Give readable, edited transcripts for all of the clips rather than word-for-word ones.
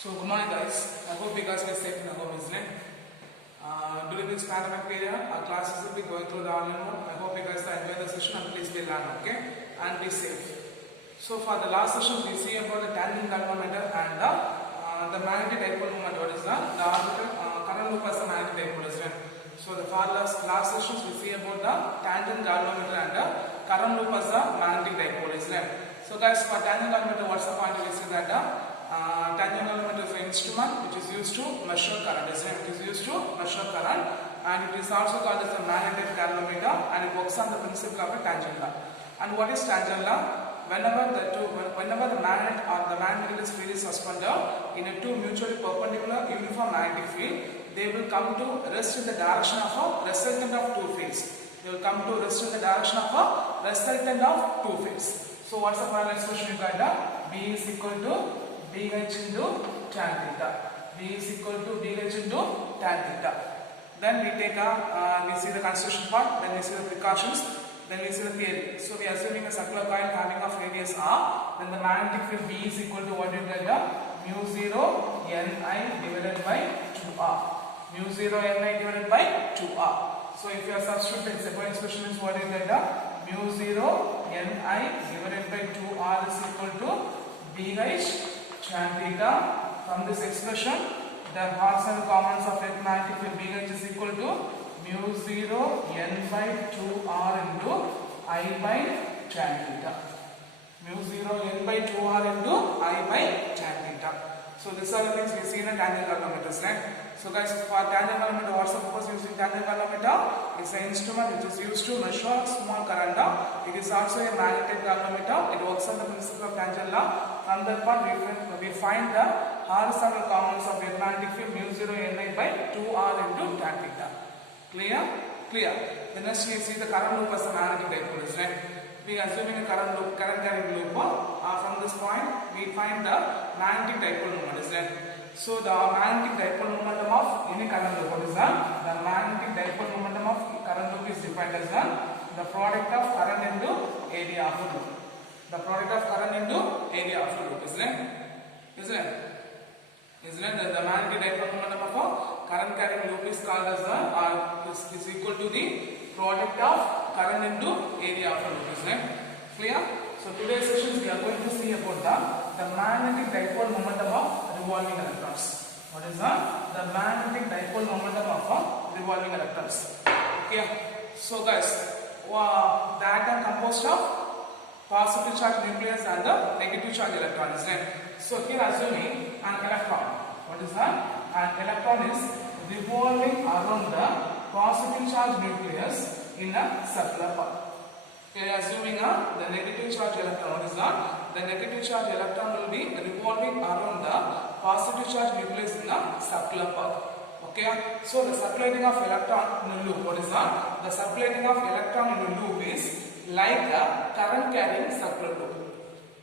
So good morning guys, I hope you guys are safe in the home, isn't it? During this pandemic period, our classes will be going through the online mode. I hope you guys are enjoying the session and please be learn, okay? And be safe. So for the last session, we see about the tangent galvanometer and the magnetic dipole moment. What is that? The orbital current loop as a magnetic dipole, isn't it? So the last sessions we see about the tangent galvanometer and the current loop as a magnetic dipole, isn't it? So guys, for tangent galvanometer, what's the point? We see that tangent galvanometer is an instrument which is used to measure current, isn't it? It is used to measure current, and it is also called as a magnetic galvanometer, and it works on the principle of a tangent law. And what is tangent law? Whenever the magnet or the magnetic field is suspended in a two mutually perpendicular uniform magnetic field, they will come to rest in the direction of a resultant of two fields. They will come to rest in the direction of a resultant of two fields. So what's the final expression you got? B is equal to BH into tan theta. B is equal to BH into tan theta. Then we take we see the constitution part, then we see the precautions, then we see the theory. So we are assuming a circular coil having a radius r, then the magnetic field B is equal to what you get? Mu 0 Ni divided by 2r. Mu 0 Ni divided by 2r. So if you are substituting, second expression is what you get? Mu 0 Ni divided by 2r is equal to BH tan theta. From this expression, the horizontal components of magnetic field BH is equal to mu 0 N by 2r into I by tan theta. Mu 0 N by 2r into I by tan theta. So these are the things we see in a tangent galvanometers, right? So guys, for tangent galvanometer, what's the purpose of using tangent galvanometer? It's an instrument which is used to measure small current. It is also a magnetic galvanometer. It works on the principle of tangent law. From that part, we find the horizontal components of a magnetic field mu 0 Ni by 2r into tan theta. Clear? Clear. The next we see the current loop as a magnetic dipole, right? We are assuming a current carrying loop. From this point, we find the magnetic dipole moment, is right? So the magnetic dipole momentum of any current loop, what is that? The magnetic dipole momentum of current loop is defined as the product of current into area of the loop. The product of current into area of the loop, isn't it? Isn't it? Isn't it? The magnetic dipole momentum of a current carrying loop is called as is equal to the product of current into area of the loop, isn't it? Clear? So today's sessions we are going to see about the magnetic dipole momentum of revolving electrons. What is that? The magnetic dipole momentum of revolving electrons. Okay. So guys, the atom composed of positive charge nucleus and the negative charge electron, isn't it? So here assuming an electron. What is that? An electron is revolving around the positive charge nucleus in a circular path. Okay, assuming the negative charge electron, what is that? The negative charge electron will be revolving around the positive charge nucleus in a circular path. Okay, so the circulating of electron in a loop, what is that? The circulating of electron in a loop is like a current carrying circular loop,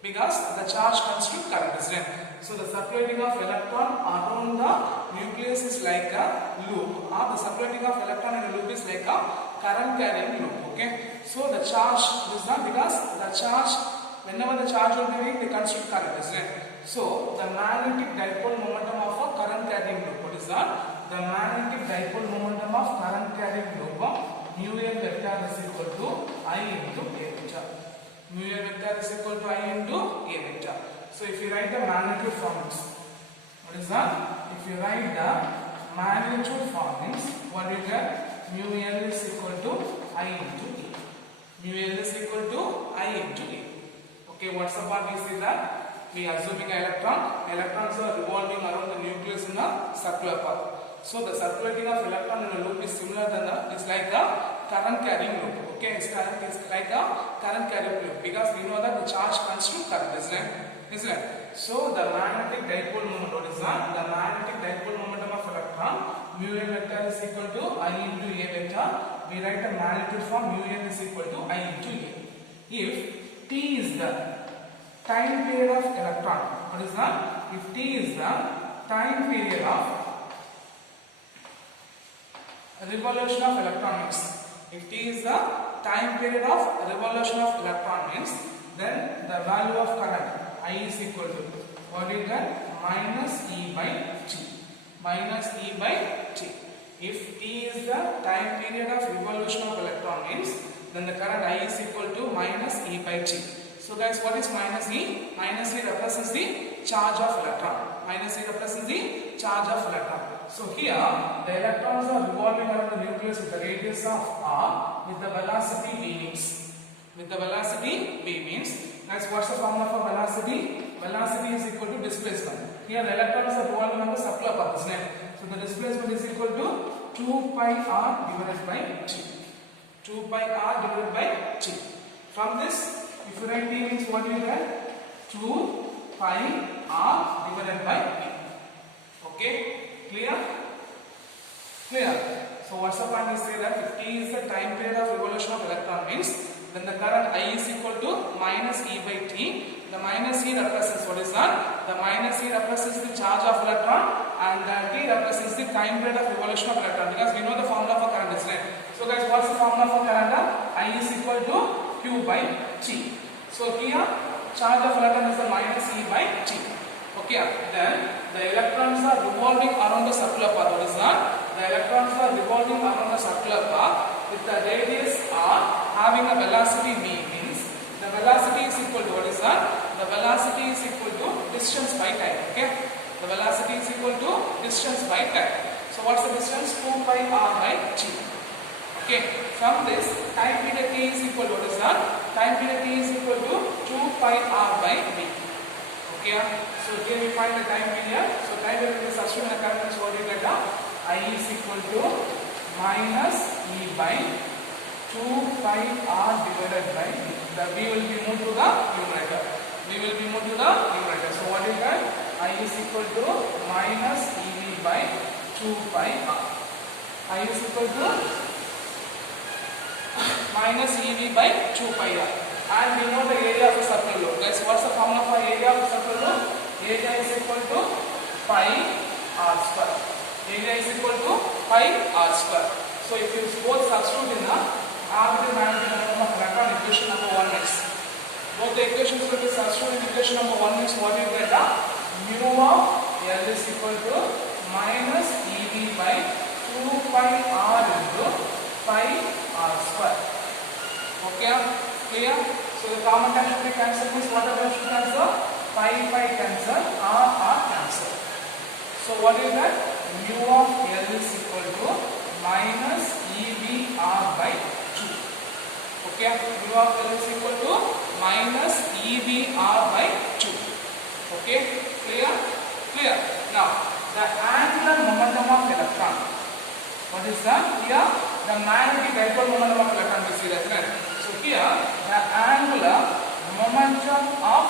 because the charge constitutes current, isn't it? So the circulating of electron around the nucleus is like a loop, or the circulating of electron in a loop is like a current carrying loop. Okay, so the charge is not, because the charge, whenever the charge will be weak, they constitute current, isn't it? So the magnetic dipole momentum of a current carrying loop, what is that? The magnetic dipole momentum of current carrying loop, mu n vector is equal to I into A vector. Mu n vector is equal to I into A vector. So if you write the magnitude formulas, what is that? If you write the magnitude formulas, what do you get? Mu n is equal to I into A. Mu n is equal to I into A. Okay, what's the part we see that? We are assuming an electron. Electrons are revolving around the nucleus in a circular path. So the circulating of electron in a loop is similar than it's like a current carrying loop. Okay, it's like a current carrying loop, because we know that the charge constitutes current, isn't it? Isn't it? So the magnetic dipole moment, what is that? The magnetic dipole momentum of electron, mu n vector is equal to I into A vector. We write the magnitude form, mu n is equal to I into A. If T is the time period of electron, what is that? If T is the time period of revolution of electron means, if T is the time period of revolution of electron means, then the value of current I is equal to what we get? minus E by T. Minus E by T. If T is the time period of revolution of electron means, then the current I is equal to minus E by T. So guys, what is minus E? Minus E represents the charge of electron. Minus E represents the charge of electron. So here, the electrons are revolving around the nucleus with the radius of r with the velocity v means. With the velocity v means. Guys, what's the formula for velocity? Velocity is equal to displacement. Here, the electrons are revolving on the circular path, isn't it? So the displacement is equal to 2 pi r divided by t. 2 pi r divided by t. From this, if you write t means what you get? 2 pi r divided by t. Okay? Clear? Clear. So what's the point? We say that if t is the time period of revolution of electron means, then the current I is equal to minus E by T. The minus E represents what is that? The minus E represents the charge of electron and the T represents the time period of revolution of electron, because we know the formula for current, isn't it? So guys, what's the formula for current? I is equal to Q by T. So here, charge of electron is the minus E by T. Okay, then the electrons are revolving around the circular path. What is that? The electrons are revolving around the circular path with the radius r having a velocity v means the velocity is equal to what is that? The velocity is equal to distance by time. Okay, the velocity is equal to distance by time. So what's the distance? 2 pi r by t. Okay, from this time period t is equal to what is that? Time period t is equal to 2 pi r by v. Okay, so here we find the time period. So time period is substitute in the current, so what do you get? I is equal to minus E by 2 pi r divided by v. The v will be moved to the numerator. V will be moved to the numerator. So what is that? I is equal to minus EV by 2 pi r. I is equal to minus EV by 2 pi r. And we know the area of a circle loop. Guys, what's the formula for area of a circle loop? Area is equal to pi r square. Area is equal to pi r square. So if you both substitute in the arbitrary magnetic momentum of electron, equation number 1 is. Both the equations will be substituted in equation number 1 means what you get? Mu of L is equal to minus EV by 2 pi r into pi r square. Okay, clear? So the common term should be cancelled means what term should cancel? Pi cancel, r cancel. So what is that? Mu of L is equal to minus EV r by 2. Okay, mu of L is equal to minus EV r by 2. Okay, clear? Clear. Now, the angular momentum of electron. What is that? Here, the magnetic dipole momentum of electron we see that, right? So here, the angular momentum of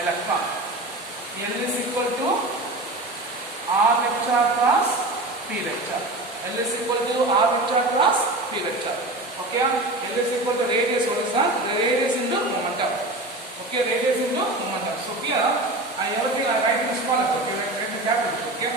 electron. L is equal to r vector cross p vector. L is equal to r vector cross p vector. Okay, L is equal to radius. What is that? The radius into momentum. Okay, radius into momentum. So here, everything I write in small letter. Okay, write in capital. Okay.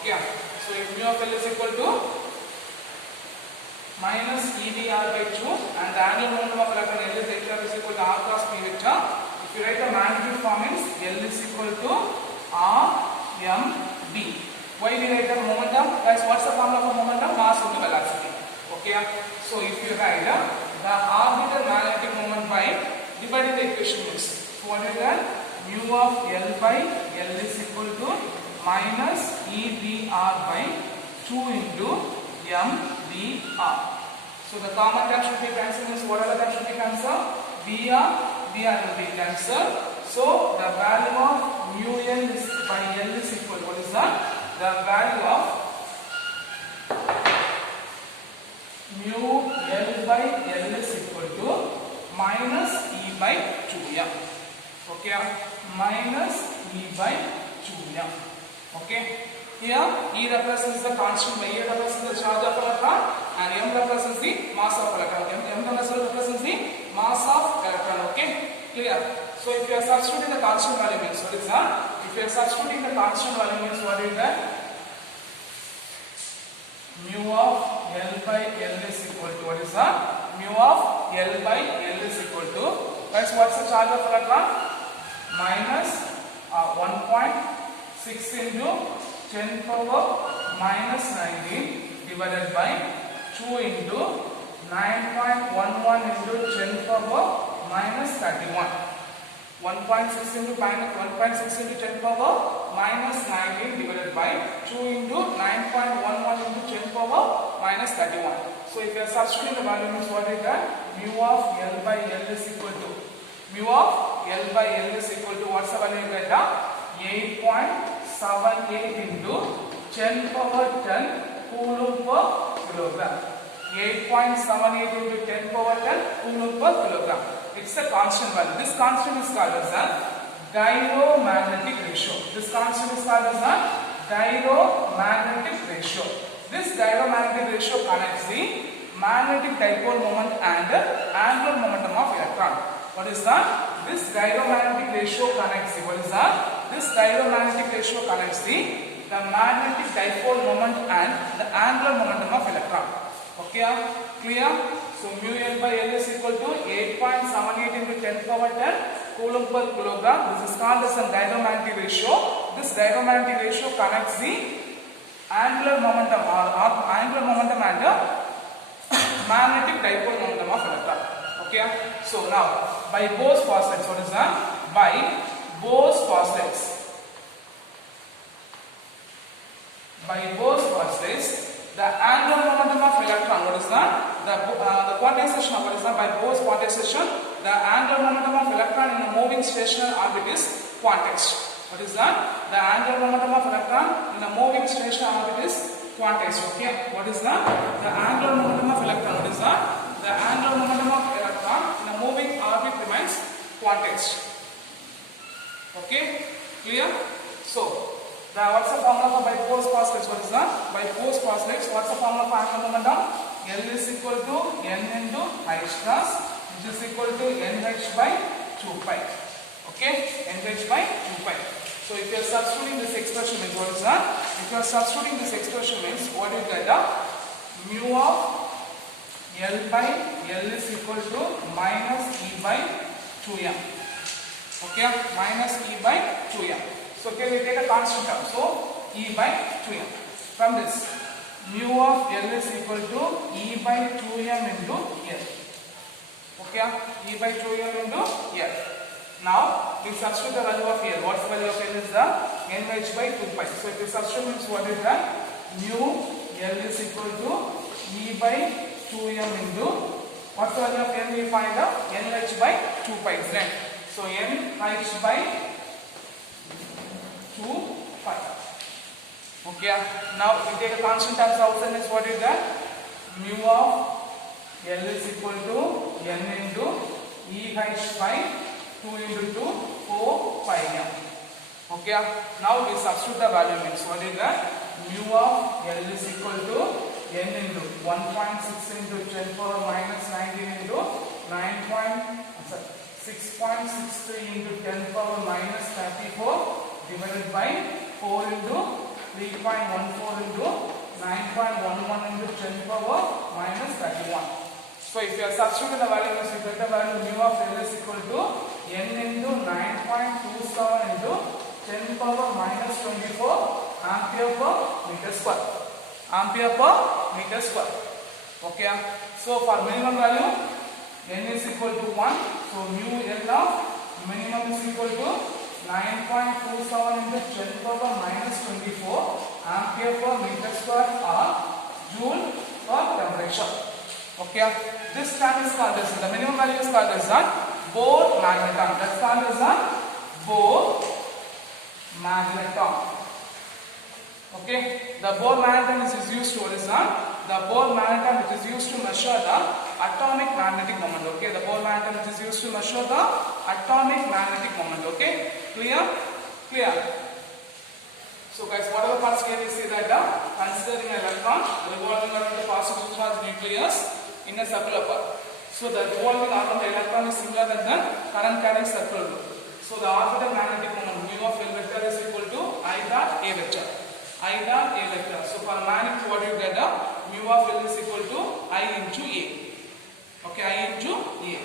Okay, so if mu of L is equal to minus EVR by 2 and the angular momentum of electron L is equal to r cross p vector. If you write the magnitude form means L is equal to r m b. Why we write the momentum? Guys, what's the formula for momentum? Mass into velocity. Okay, so if you write the orbital magnetic moment by dividing the equation means, so what is that? Mu of L by L is equal to minus EVR by 2 into MVR. So the common term should be cancelled means what other term should be cancelled? VR will be cancelled. So the value of mu L is by L is equal to what is that? The value of mu L by L is equal to minus E by 2M. Okay, minus E by 2M. Okay, here E represents the constant by A represents the charge of electron and M represents the mass of electron. M represents the mass of electron. Okay, clear? So if you are substituting the constant value means what is that? If you are substituting the constant value means what is that? mu of L by L is equal to, what is that? Mu of L by L is equal to, guys, what's the charge of electron? Minus 1.6 into 10 power minus 19 divided by 2 into 9.11 into 10 power minus 31. 1.6 into 10 power minus 19 divided by 2 into 9.11 into 10 power minus 31. So if you are substituting the value, means what is that? Mu of L by L is equal to, mu of L by L is equal to, what's the value you get? 8.78 into 10 power 10 coulomb per kilogram. 8.78 into 10 power 10 coulomb per kilogram. It's a constant value. This constant is called as a gyromagnetic ratio. This constant is called as a gyromagnetic ratio. This gyromagnetic ratio connects the magnetic dipole moment and angular momentum of electron. What is that? This gyromagnetic ratio connects the, what is that? This gyromagnetic ratio connects the magnetic dipole moment and the angular momentum of electron. Okay, clear? So mu L by L is equal to 8.78 into 10 power 10 coulomb per kilogram. This is called as a gyromagnetic ratio. This gyromagnetic ratio connects the angular momentum and the magnetic dipole momentum of electron. Okay, so now by Bose postulates, what is that? By Bose postulates. By Bose postulates, the angular momentum of electron, what is that? The quantization of, what is that? By Bose quantization, the angular momentum of electron in a moving stationary orbit is quantized. What is that? The angular momentum of electron in a moving stationary orbit is quantized. Okay, what is that? The angular momentum of electron, what is that? The angular momentum of electron in a moving orbit remains quantized. Okay, clear? So, what's the formula for by Bose postulates? What is that? By Bose postulates, what's the formula for angular momentum? L is equal to N into H cross, which is equal to NH by 2 pi. Okay, NH by 2 pi. So if you are substituting this expression, means what is that? If you are substituting this expression, means what you get? Mu of L by L is equal to minus E by 2m. Okay, minus E by 2m. So okay, we take a constant term. So E by 2m. From this, mu of L is equal to E by 2m into L. Okay, E by 2m into L. Now we substitute the value of L. What's the value of L? Is the NH by 2 pi. So if you substitute, means what is that? Mu L is equal to E by 2m into, what's the value of N? We find out NH by 2 pi, isn't it? So NH by 2 pi. Okay, now we take a constant terms outside, means what is that? Mu of L is equal to N into EH by 2 into 2, 4 pi m. Okay, now we substitute the value, means what is that? Mu of L is equal to N into 1.6 into 10 power minus 19 into 6.63 into 10 power minus 34 divided by 4 into 3.14 into 9.11 into 10 power minus 31. So if you are substituting the value, you get the value mu of L is equal to N into 9.27 into 10 power minus 24 ampere per meter square. Ampere per meter square. Okay. So for minimum value, N is equal to 1. So mu L of minimum is equal to 9.27 into 10 power minus 24 ampere per meter square or joule per temperature. Okay, this term is called as, the minimum value is called as Bohr magneton. That's called as Bohr magneton. Okay, the Bohr magneton is used to, what is that? The Bohr magneton which is used to measure the atomic magnetic moment. Okay, the Bohr magneton which is used to measure the atomic magnetic moment. Okay, clear? Clear. So guys, whatever parts here we see that considering an electron revolving around the positive charge nucleus in a circular path. So the revolving around the electron is similar than the current carrying circular loop. So the orbital magnetic moment mu of L vector is equal to I dot A vector. I dot A vector. So for magnetic, what you get? Mu of L is equal to I into A. Okay, I into A.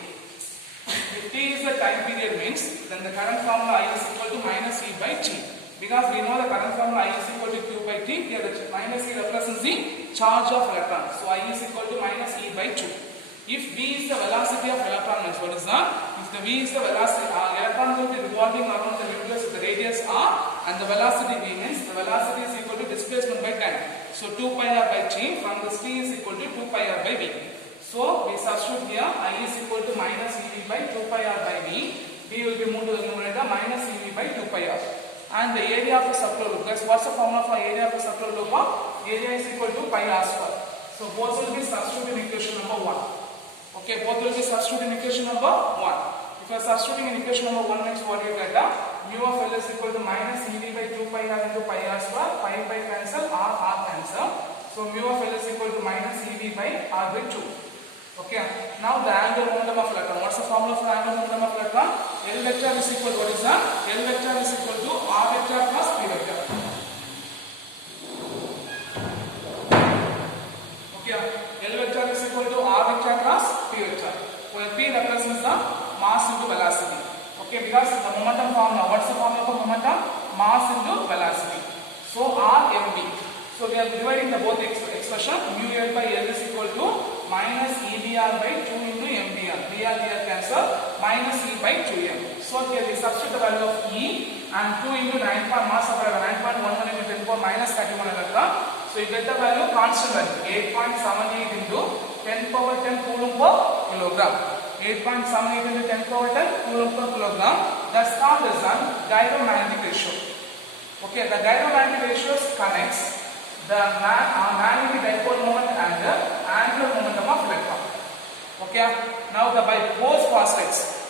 If T is the time period means, then the current formula I is equal to minus E by T. Because we know the current formula I is equal to Q by T, here the minus E represents the charge of electron. So I is equal to minus E by 2. If V is the velocity of electron means, what is that? If the V is the velocity, electron will be revolving around the nucleus with the radius r, and the velocity V means the velocity is equal to displacement by time. So 2 pi r by T, from this T is equal to 2 pi r by V. So we substitute here I is equal to minus EV by 2 pi r by V. V will be moved to the numerator minus EV by 2 pi r. And the area of the circular loop. Guys, what's the formula for area of the circular loop? Area is equal to pi r square. So both will be substituted in equation number 1. Okay, both will be substituted in equation number 1. If you are substituting in equation number 1 means what you get? Mu of L is equal to minus EV by 2 pi r into pi r square. Pi cancel, r cancel. So mu of L is equal to minus EV by r by 2. Okay, now the angular momentum of electron. What's the formula for angular momentum of electron? L vector is equal to what is that? L vector is equal to r vector plus p vector. Okay, L vector is equal to r vector plus p vector. Where p represents the mass into velocity. Okay, because the momentum formula. What's the formula for momentum? Mass into velocity. So r mv. So we are dividing the both expression. Mu L by L is equal to minus EBR by 2 into MBR. BR cancel, minus E by 2M. So here we substitute the value of E and 2 into 9. Mass of 9.11 into 10 power minus 31 electron. So you get the value constant value 8.78 into 10 power 10 coulomb per kilogram. 8.78 into 10 power 10 coulomb per kilogram. That's called as a gyromagnetic ratio. Okay, the gyromagnetic ratio connects the magnetic dipole moment and the angular momentum of electron. Okay, now by Bose phosphates,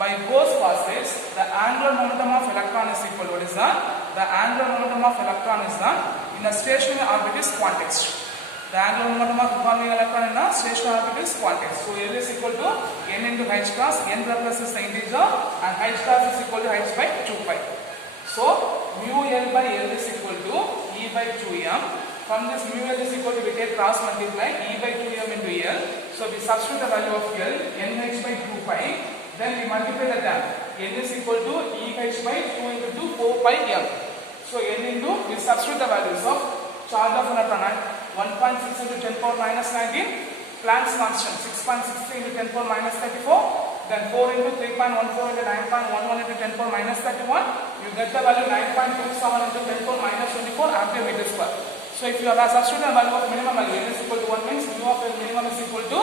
the angular momentum of electron is equal to what is that? The angular momentum of electron is that in a stationary orbit is quantized. The angular momentum of revolving electron in a stationary orbit is quantized. So L is equal to n into h cross. N represents the integer and h cross is equal to h by 2 pi. So mu L by L is equal to E by 2m. From this mu L is equal to, we take cross multiply E by 2m into L. So we substitute the value of L, nh by 2 pi. Then we multiply the term. N is equal to EH by 2 into 2, 4 pi m. So n into, we substitute the values of charge of electron 1.6 into 10 power minus 19. Planck's constant 6.63 into 10 power minus 34. Then 4 into 3.14 into 9.11 into 10 power minus 31. You get the value 9.27 into 10 power minus 24 ampere meter square. So if you are substituting the value of minimum value, n is equal to 1 means mu of L minimum is equal to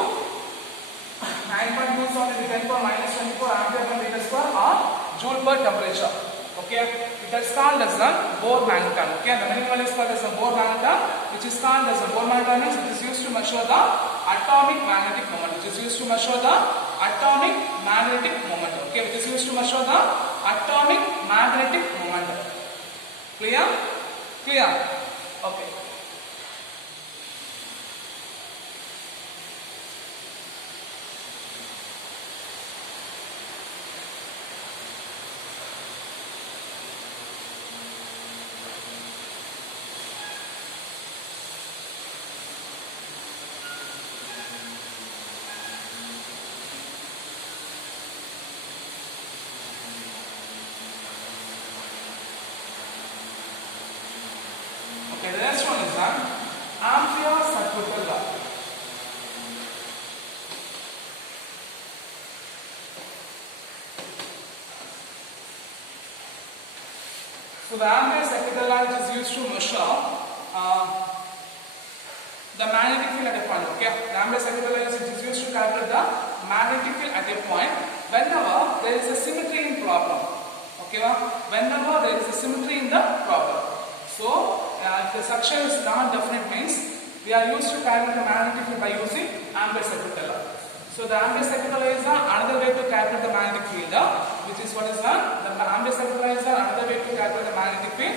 9.27 into 10 power minus 24 ampere per meter square or joule per temperature. Okay, it is called as the Bohr magneton. Okay, the minimum value is called as the Bohr magneton, which is called as the Bohr magneton means it is used to measure the atomic magnetic moment. It is used to measure the atomic magnetic moment. Okay, which is used to measure the atomic magnetic moment. Clear? Clear? Okay. Okay, the next one is that Ampere circular law. So the Ampere circular law is used to measure the magnetic field at a point. Okay, the Ampere circular law is used to calculate the magnetic field at a point whenever there is a symmetry in problem. Okay, whenever there is a symmetry in the problem. So if the structure is non-definite means we are used to calculate the magnetic field by using Ampere circular law. So the Ampere circular law is another way to calculate the magnetic field, which is what is the Ampere circular law is another way to calculate the magnetic field,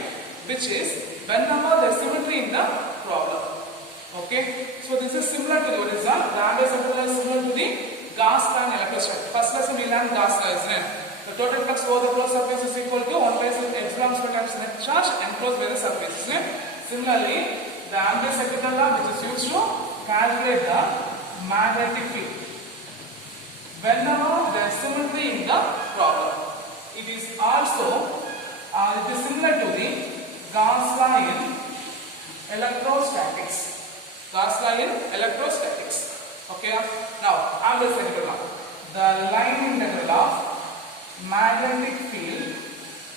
which is whenever there is symmetry in the problem. Okay, so this is similar to what is the Ampere circular law is similar to the Gauss law and electrostatic. First lesson we learned Gauss law, isn't it? The total flux over the closed surface is equal to 1 by epsilon square times net charge enclosed by the surface. Similarly, the Ampere's second law, which is used to calculate the magnetic field. Whenever there is symmetry in the problem, it is also similar to the Gauss law in electrostatics. Gauss law in electrostatics. Okay. Now, Ampere's second law. The line integral of magnetic field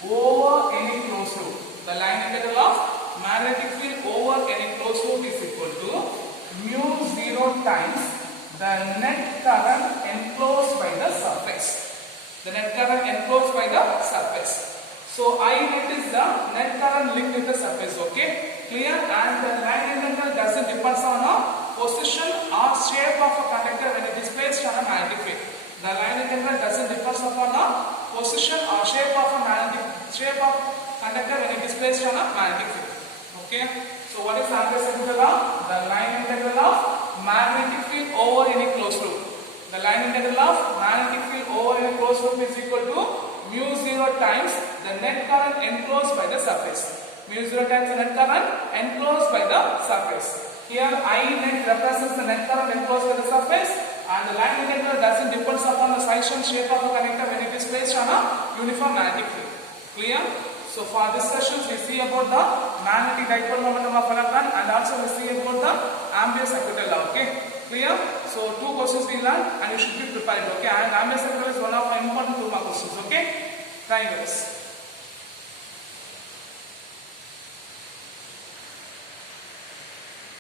over any closed loop. The line integral of magnetic field over any closed loop is equal to mu 0 times the net current enclosed by the surface. The net current enclosed by the surface. So I net is the net current linked with the surface. Okay, clear? And the line integral doesn't depend on a position or shape of a conductor when it is placed on a magnetic field. The line integral doesn't depend upon a position or shape of conductor when it is placed on a magnetic field. Okay. So what is Ampere's second law? The line integral of magnetic field over any closed loop. The line integral of magnetic field over any closed loop is equal to mu 0 times the net current enclosed by the surface. Mu 0 times the net current enclosed by the surface. Here I net represents the net current enclosed by the surface, and the line integral doesn't depend upon the size and shape of the conductor when it is placed on a uniform magnetic field. Clear? So for this session we see about the magnetic dipole momentum of electron, and also we see about the Ampere's second law. Okay, clear? So 2 questions we learned and you should be prepared. Okay, and Ampere's second law is one of my important 2 mark questions. Okay, thank you.